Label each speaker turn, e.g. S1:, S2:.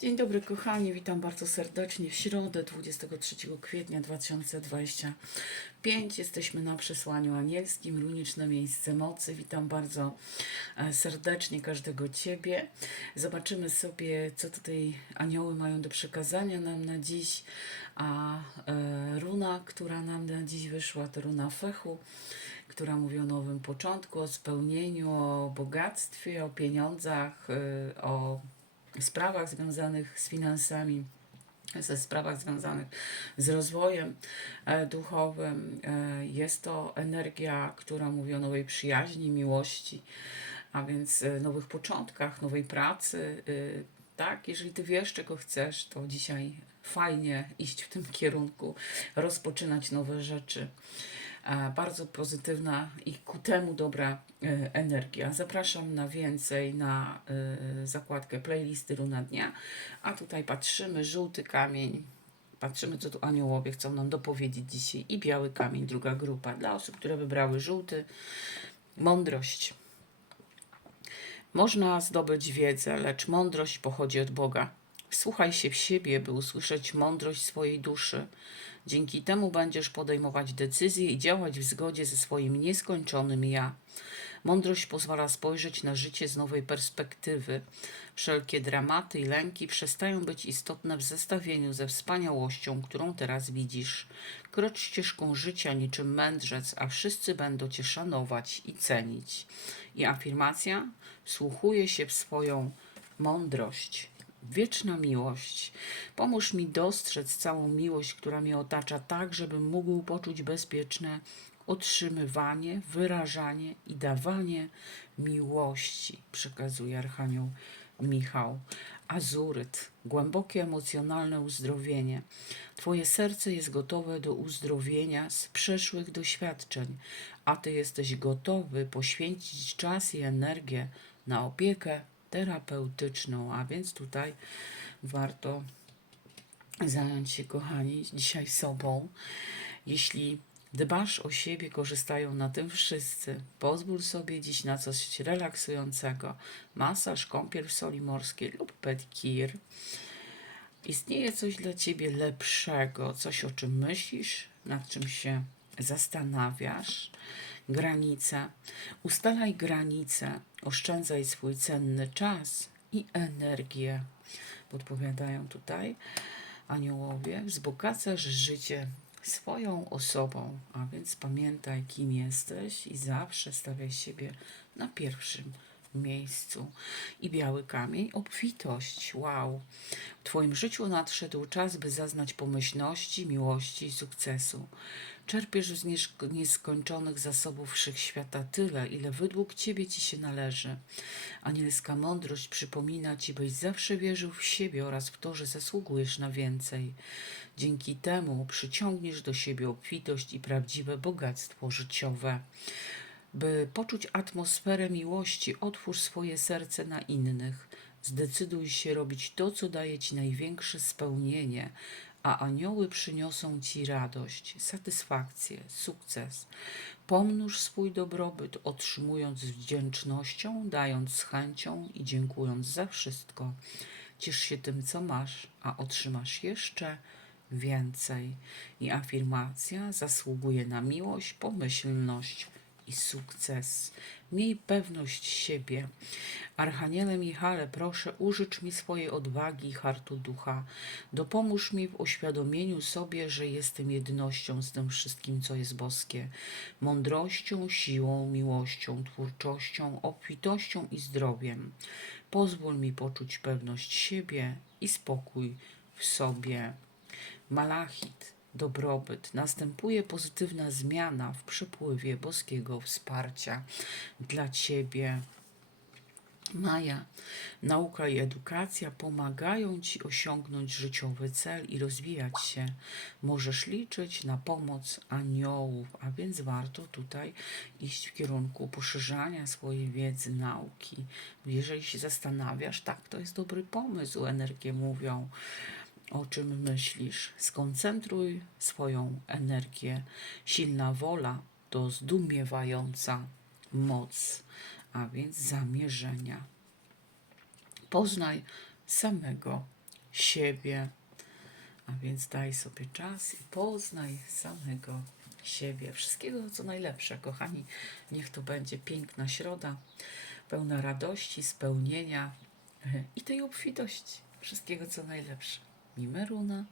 S1: Dzień dobry kochani, witam bardzo serdecznie w środę 23 kwietnia 2025. Jesteśmy na przesłaniu anielskim, runiczne miejsce mocy. Witam bardzo e, serdecznie każdego Ciebie. Zobaczymy sobie, co tutaj anioły mają do przekazania nam na dziś. A e, runa, która nam na dziś wyszła, to runa Fechu, która mówi o nowym początku, o spełnieniu, o bogactwie, o pieniądzach, e, o sprawach związanych z finansami, ze sprawach związanych z rozwojem e, duchowym. E, jest to energia, która mówi o nowej przyjaźni, miłości, a więc e, nowych początkach, nowej pracy. Tak, jeżeli ty wiesz, czego chcesz, to dzisiaj fajnie iść w tym kierunku, rozpoczynać nowe rzeczy. E, Bardzo pozytywna i ku temu dobra e, energia. Zapraszam na więcej na e, zakładkę playlisty Runa Dnia. A tutaj patrzymy, żółty kamień. Patrzymy, co tu aniołowie chcą nam dopowiedzieć dzisiaj. I biały kamień, druga grupa. Dla osób, które wybrały żółty, mądrość. Można zdobyć wiedzę, lecz mądrość pochodzi od Boga. Wsłuchaj się w siebie, by usłyszeć mądrość swojej duszy. Dzięki temu będziesz podejmować decyzje i działać w zgodzie ze swoim nieskończonym ja. Mądrość pozwala spojrzeć na życie z nowej perspektywy. Wszelkie dramaty i lęki przestają być istotne w zestawieniu ze wspaniałością, którą teraz widzisz. Krocz ścieżką życia niczym mędrzec, a wszyscy będą cię szanować i cenić. I afirmacja: wsłuchuję się w swoją mądrość. Wieczna miłość. Pomóż mi dostrzec całą miłość, która mnie otacza, tak, żebym mógł poczuć bezpieczne otrzymywanie, wyrażanie i dawanie miłości, przekazuje Archanioł Michał. Azuryt, głębokie emocjonalne uzdrowienie. Twoje serce jest gotowe do uzdrowienia z przeszłych doświadczeń, a Ty jesteś gotowy poświęcić czas i energię na opiekę terapeutyczną, a więc tutaj warto zająć się, kochani, dzisiaj sobą. Jeśli dbasz o siebie, korzystają na tym wszyscy. Pozwól sobie dziś na coś relaksującego. Masaż, kąpiel w soli morskiej lub pedikir. Istnieje coś dla ciebie lepszego, coś o czym myślisz, nad czym się zastanawiasz. Granice. Ustalaj granice, oszczędzaj swój cenny czas i energię. Podpowiadają tutaj aniołowie. Wzbogacasz życie swoją osobą, a więc pamiętaj, kim jesteś i zawsze stawiaj siebie na pierwszym miejscu. I biały kamień, obfitość. Wow. W Twoim życiu nadszedł czas, by zaznać pomyślności, miłości i sukcesu. Czerpiesz z niesk- nieskończonych zasobów wszechświata tyle, ile według Ciebie Ci się należy. Anielska mądrość przypomina Ci, byś zawsze wierzył w siebie oraz w to, że zasługujesz na więcej. Dzięki temu przyciągniesz do siebie obfitość i prawdziwe bogactwo życiowe. By poczuć atmosferę miłości, otwórz swoje serce na innych. Zdecyduj się robić to, co daje ci największe spełnienie, a anioły przyniosą ci radość, satysfakcję, sukces. Pomnóż swój dobrobyt, otrzymując z wdzięcznością, dając z chęcią i dziękując za wszystko. Ciesz się tym, co masz, a otrzymasz jeszcze więcej. I afirmacja zasługuje na miłość, pomyślność i sukces. Miej pewność siebie. Archaniele Michale, proszę, użycz mi swojej odwagi i hartu ducha. Dopomóż mi w uświadomieniu sobie, że jestem jednością z tym wszystkim, co jest boskie. Mądrością, siłą, miłością, twórczością, obfitością i zdrowiem. Pozwól mi poczuć pewność siebie i spokój w sobie. Malachit, dobrobyt, następuje pozytywna zmiana w przepływie boskiego wsparcia dla Ciebie. Maja, nauka i edukacja pomagają Ci osiągnąć życiowy cel i rozwijać się. Możesz liczyć na pomoc aniołów, a więc warto tutaj iść w kierunku poszerzania swojej wiedzy, nauki. Jeżeli się zastanawiasz, tak, to jest dobry pomysł, energie mówią o czym myślisz. Skoncentruj swoją energię. Silna wola to zdumiewająca moc, a więc zamierzenia. Poznaj samego siebie. A więc daj sobie czas i poznaj samego siebie. Wszystkiego co najlepsze, kochani. Niech to będzie piękna środa, pełna radości, spełnienia i tej obfitości. Wszystkiego co najlepsze. Мімеруна